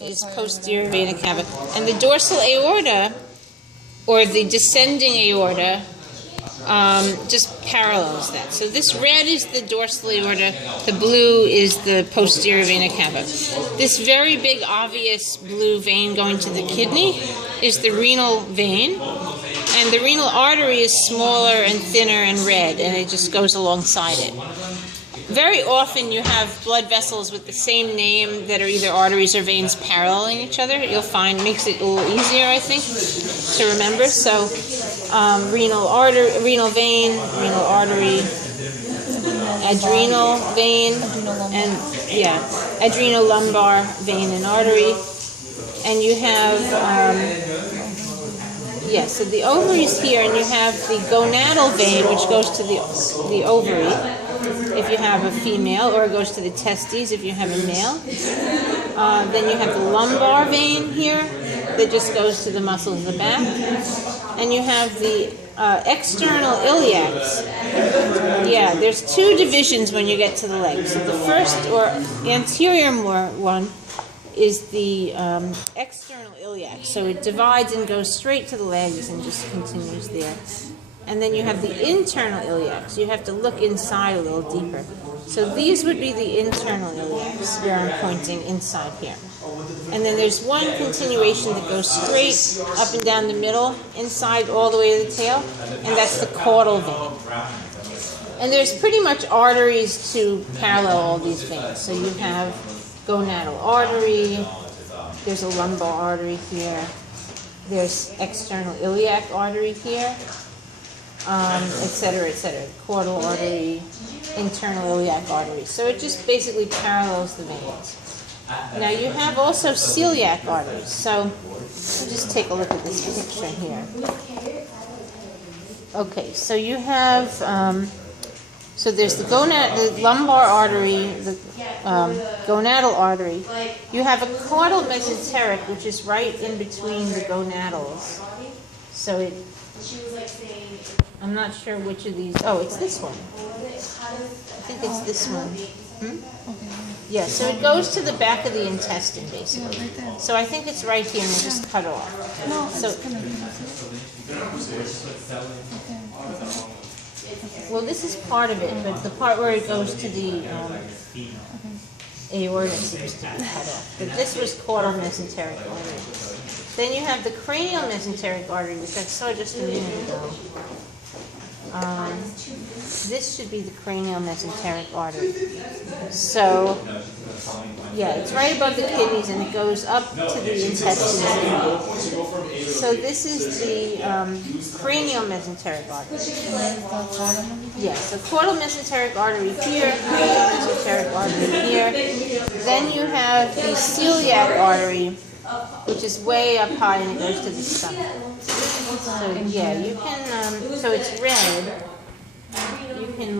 is posterior vena cava, and the dorsal aorta, or the descending aorta, just parallels that. So this red is the dorsal aorta, the blue is the posterior vena cava. This very big, obvious blue vein going to the kidney is the renal vein, and the renal artery is smaller and thinner and red, and it just goes alongside it. Very often you have blood vessels with the same name that are either arteries or veins paralleling each other. You'll find makes it a little easier, I think, to remember. So renal vein, renal artery, adrenal vein, and adrenolumbar vein and artery. And you have so the ovaries here, and you have the gonadal vein, which goes to the ovary if you have a female, or it goes to the testes if you have a male. Then you have the lumbar vein here that just goes to the muscles of the back. And you have the external iliacs. Yeah, there's two divisions when you get to the legs. So the first, or anterior one, is the external iliac. So it divides and goes straight to the legs and just continues there. And then you have the internal iliacs. You have to look inside a little deeper. So these would be the internal iliacs, where I'm pointing inside here. And then there's one continuation that goes straight up and down the middle, inside all the way to the tail, and that's the caudal vein. And there's pretty much arteries to parallel all these veins. So you have gonadal artery, there's a lumbar artery here, there's external iliac artery here, etc., etc. Caudal artery, internal iliac artery. So it just basically parallels the veins. Now you have also celiac arteries. So we'll just take a look at this picture here. Okay, so you have, so there's the lumbar artery, the gonadal artery. You have a caudal mesenteric, which is right in between the gonadals. So it, I'm not sure which of these. Oh, it's this one. I think it's this one. Yeah, so it goes to the back of the intestine, basically. So I think it's right here and it's just cut off. No, so, well, this is part of it, but the part where it goes to the aorta seems to be cut off. But this was caudal mesenteric artery. Then you have the cranial mesenteric artery, which I saw just a minute ago. This should be the cranial mesenteric artery. So, yeah, it's right above the kidneys and it goes up to the intestines. So this is the cranial mesenteric artery. Yeah, so caudal mesenteric artery here, cranial mesenteric artery here. Then you have the celiac artery, which is way up high and it goes to the stomach. So yeah, you can, so it's red.